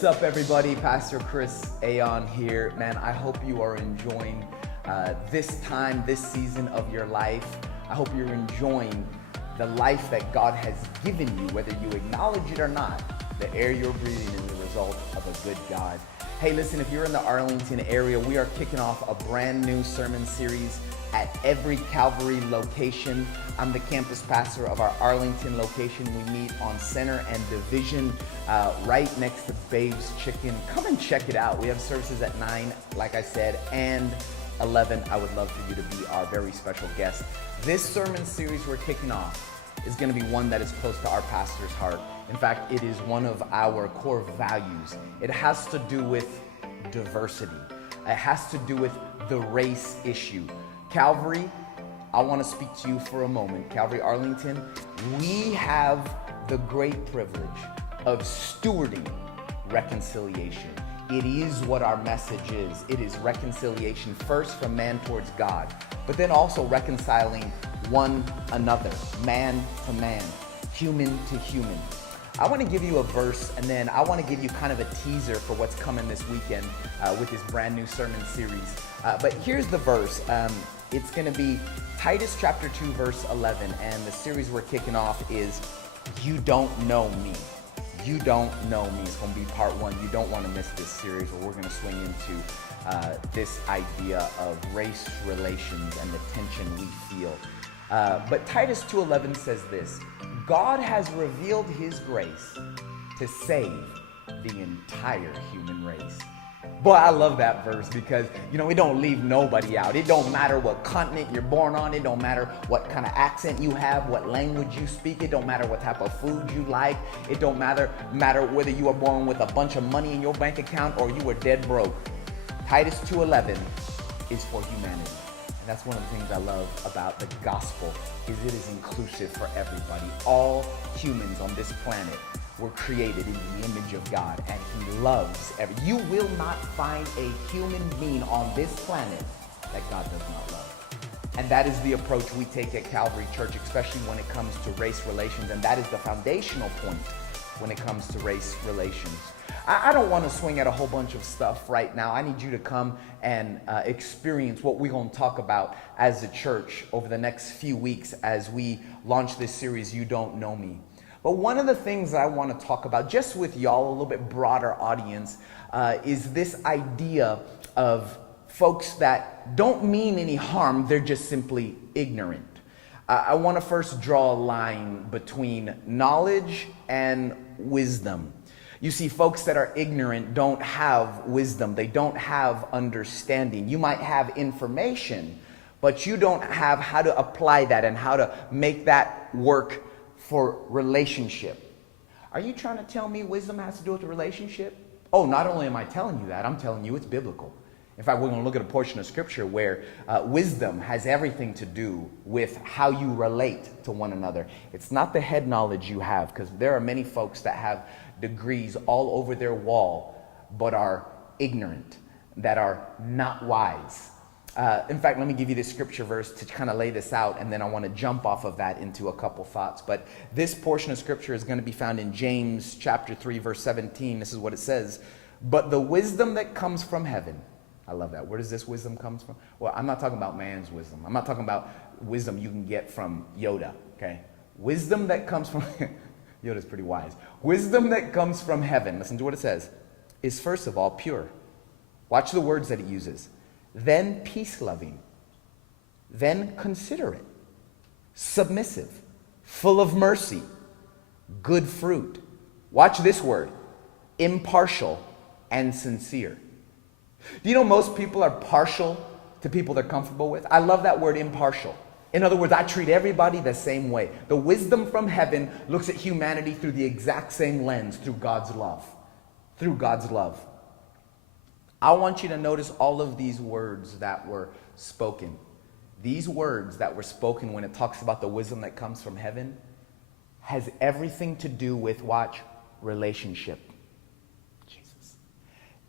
What's up, everybody? Pastor Chris Aon here. Man, I hope you are enjoying this time, this season of your life. I hope you're enjoying the life that God has given you, whether you acknowledge it or not. The air you're breathing is the result of a good God. Hey, listen, if you're in the Arlington area, we are kicking off a brand new sermon series at every Calvary location. I'm the campus pastor of our Arlington location. We meet on Center and Division, right next to Babe's Chicken. Come and check it out. We have services at 9, like I said, and 11. I would love for you to be our very special guest. This sermon series we're kicking off is going to be one that is close to our pastor's heart. In fact, it is one of our core values. It has to do with diversity. It has to do with the race issue. Calvary, I want to speak to you for a moment. Calvary Arlington, we have the great privilege of stewarding reconciliation. It is what our message is. It is reconciliation first from man towards God, but then also reconciling one another, man to man, human to human. I want to give you a verse, and then I want to give you kind of a teaser for what's coming this weekend with this brand new sermon series. But here's the verse. It's going to be Titus chapter 2, verse 11, and the series we're kicking off is You Don't Know Me. You Don't Know Me. It's going to be part 1. You don't want to miss this series where we're going to swing into this idea of race relations and the tension we feel. But Titus 2:11 says this: God has revealed his grace to save the entire human race. Boy, I love that verse because, it don't leave nobody out. It don't matter what continent you're born on. It don't matter what kind of accent you have, what language you speak. It don't matter what type of food you like. It don't matter whether you were born with a bunch of money in your bank account or you were dead broke. Titus 2:11 is for humanity. And that's one of the things I love about the gospel is it is inclusive for everybody. All humans on this planet were created in the image of God, and he loves you will not find a human being on this planet that God does not love. And that is the approach we take at Calvary Church, especially when it comes to race relations, and that is the foundational point when it comes to race relations. I don't want to swing at a whole bunch of stuff right now. I need you to come and experience what we're going to talk about as a church over the next few weeks as we launch this series, You Don't Know Me. But one of the things that I want to talk about, just with y'all, a little bit broader audience, is this idea of folks that don't mean any harm, they're just simply ignorant. I want to first draw a line between knowledge and wisdom. You see, folks that are ignorant don't have wisdom. They don't have understanding. You might have information, but you don't have how to apply that and how to make that work for relationship. Are you trying to tell me wisdom has to do with the relationship? Oh, not only am I telling you that, I'm telling you it's biblical. In fact, we're going to look at a portion of scripture where wisdom has everything to do with how you relate to one another. It's not the head knowledge you have, because there are many folks that have degrees all over their wall, but are ignorant, that are not wise. In fact, let me give you this scripture verse to kind of lay this out, and then I want to jump off of that into a couple thoughts. But this portion of scripture is going to be found in James chapter 3, verse 17. This is what it says: But the wisdom that comes from heaven. I love that. Where does this wisdom come from? Well, I'm not talking about man's wisdom. I'm not talking about wisdom you can get from Yoda, okay? Wisdom that comes from... Yoda's pretty wise. Wisdom that comes from heaven, listen to what it says, is first of all pure. Watch the words that it uses. Then peace-loving, then considerate, submissive, full of mercy, good fruit. Watch this word, impartial and sincere. Do you know most people are partial to people they're comfortable with? I love that word, impartial. In other words, I treat everybody the same way. The wisdom from heaven looks at humanity through the exact same lens, through God's love. Through God's love. I want you to notice all of these words that were spoken. These words that were spoken when it talks about the wisdom that comes from heaven has everything to do with, watch, relationship. Jesus.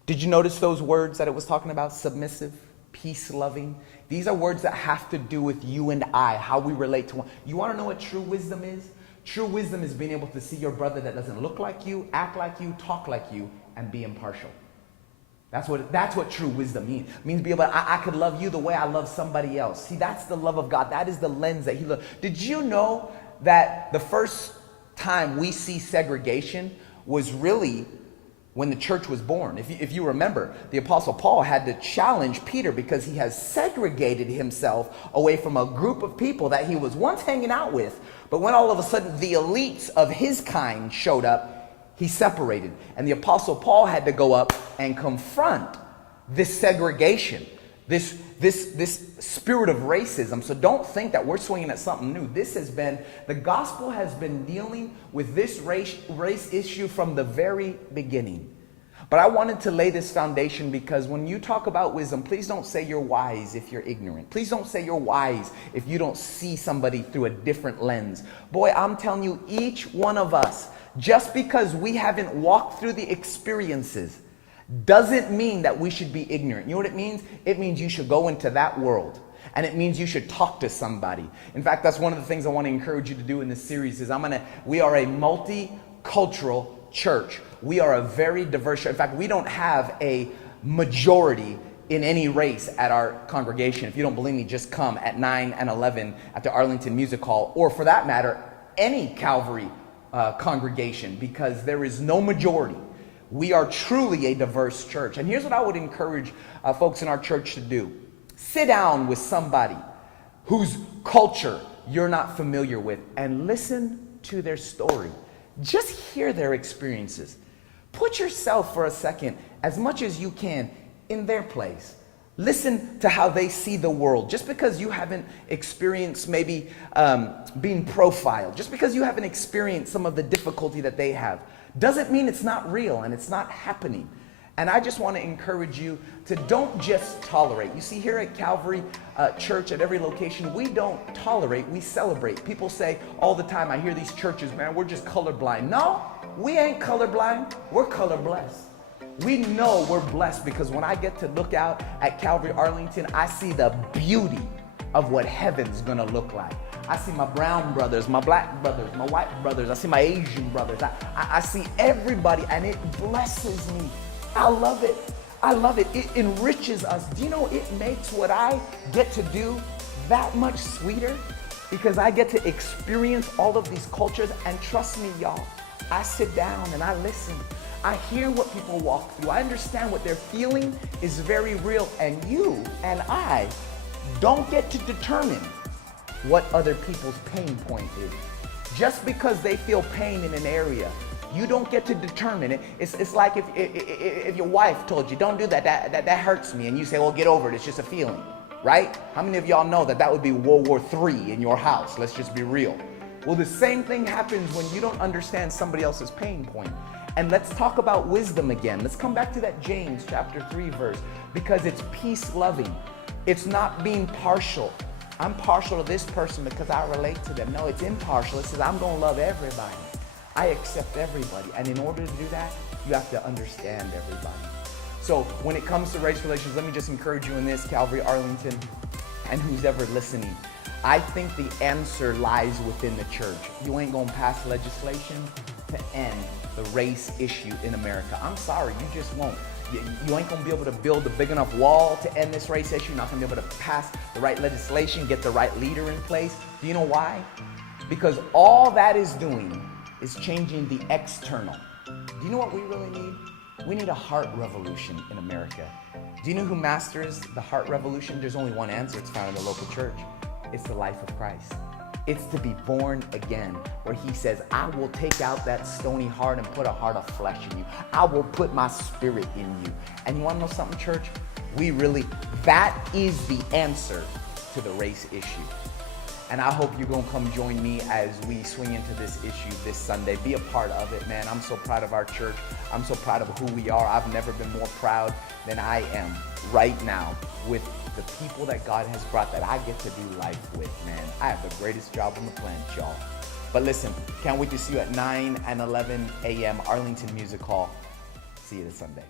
Did you notice those words that it was talking about? Submissive, peace-loving. These are words that have to do with you and I, how we relate to one. You want to know what true wisdom is? True wisdom is being able to see your brother that doesn't look like you, act like you, talk like you, and be impartial. That's what true wisdom means. It means be able I could love you the way I love somebody else. See, that's the love of God. That is the lens that he loves. Did you know that the first time we see segregation was really when the church was born? If you remember, the Apostle Paul had to challenge Peter because he has segregated himself away from a group of people that he was once hanging out with. But when all of a sudden the elites of his kind showed up, he separated. And the Apostle Paul had to go up and confront this segregation, this spirit of racism. So don't think that we're swinging at something new. The gospel has been dealing with this race issue from the very beginning. But I wanted to lay this foundation because when you talk about wisdom, please don't say you're wise if you're ignorant. Please don't say you're wise if you don't see somebody through a different lens. Boy, I'm telling you, each one of us, just because we haven't walked through the experiences doesn't mean that we should be ignorant. You know what it means? It means you should go into that world. And it means you should talk to somebody. In fact, that's one of the things I want to encourage you to do in this series is we are a multicultural church. We are a very diverse church. In fact, we don't have a majority in any race at our congregation. If you don't believe me, just come at 9 and 11 at the Arlington Music Hall, or for that matter, any Calvary congregation, because there is no majority. We are truly a diverse church. And here's what I would encourage folks in our church to do. Sit down with somebody whose culture you're not familiar with and listen to their story. Just hear their experiences. Put yourself for a second, as much as you can, in their place. Listen to how they see the world. Just because you haven't experienced maybe being profiled, just because you haven't experienced some of the difficulty that they have, doesn't mean it's not real and it's not happening. And I just want to encourage you to don't just tolerate. You see, here at Calvary Church, at every location, we don't tolerate, we celebrate. People say all the time, I hear these churches, man, we're just colorblind. No, we ain't colorblind, we're color blessed. We know we're blessed because when I get to look out at Calvary Arlington, I see the beauty of what heaven's gonna look like. I see my brown brothers, my black brothers, my white brothers. I see my Asian brothers. I see everybody, and it blesses me. I love it. I love it. It enriches us. Do you know it makes what I get to do that much sweeter? Because I get to experience all of these cultures, and trust me, y'all, I sit down and I listen. I hear what people walk through. I understand what they're feeling is very real, and you and I don't get to determine what other people's pain point is. Just because they feel pain in an area, you don't get to determine it. It's like if your wife told you, don't do that, that hurts me, and you say, well, get over it, it's just a feeling, right? How many of y'all know that would be World War III in your house? Let's just be real. Well, the same thing happens when you don't understand somebody else's pain point. And let's talk about wisdom again. Let's come back to that James chapter 3 verse, because it's peace loving. It's not being partial. I'm partial to this person because I relate to them. No, it's impartial. It says I'm going to love everybody. I accept everybody. And in order to do that, you have to understand everybody. So when it comes to race relations, let me just encourage you in this, Calvary Arlington, and who's ever listening. I think the answer lies within the church. You ain't going to pass legislation to end the race issue in America. I'm sorry, you just won't. You ain't gonna be able to build a big enough wall to end this race issue. You're not gonna be able to pass the right legislation, get the right leader in place. Do you know why? Because all that is doing is changing the external. Do you know what we really need? We need a heart revolution in America. Do you know who masters the heart revolution? There's only one answer. It's found in the local church. It's the life of Christ. It's to be born again, where he says, I will take out that stony heart and put a heart of flesh in you. I will put my spirit in you. And you want to know something, church? That is the answer to the race issue. And I hope you're going to come join me as we swing into this issue this Sunday. Be a part of it, man. I'm so proud of our church. I'm so proud of who we are. I've never been more proud than I am right now with the people that God has brought that I get to do life with, man. I have the greatest job on the planet, y'all. But listen, can't wait to see you at 9 and 11 a.m. Arlington Music Hall. See you this Sunday.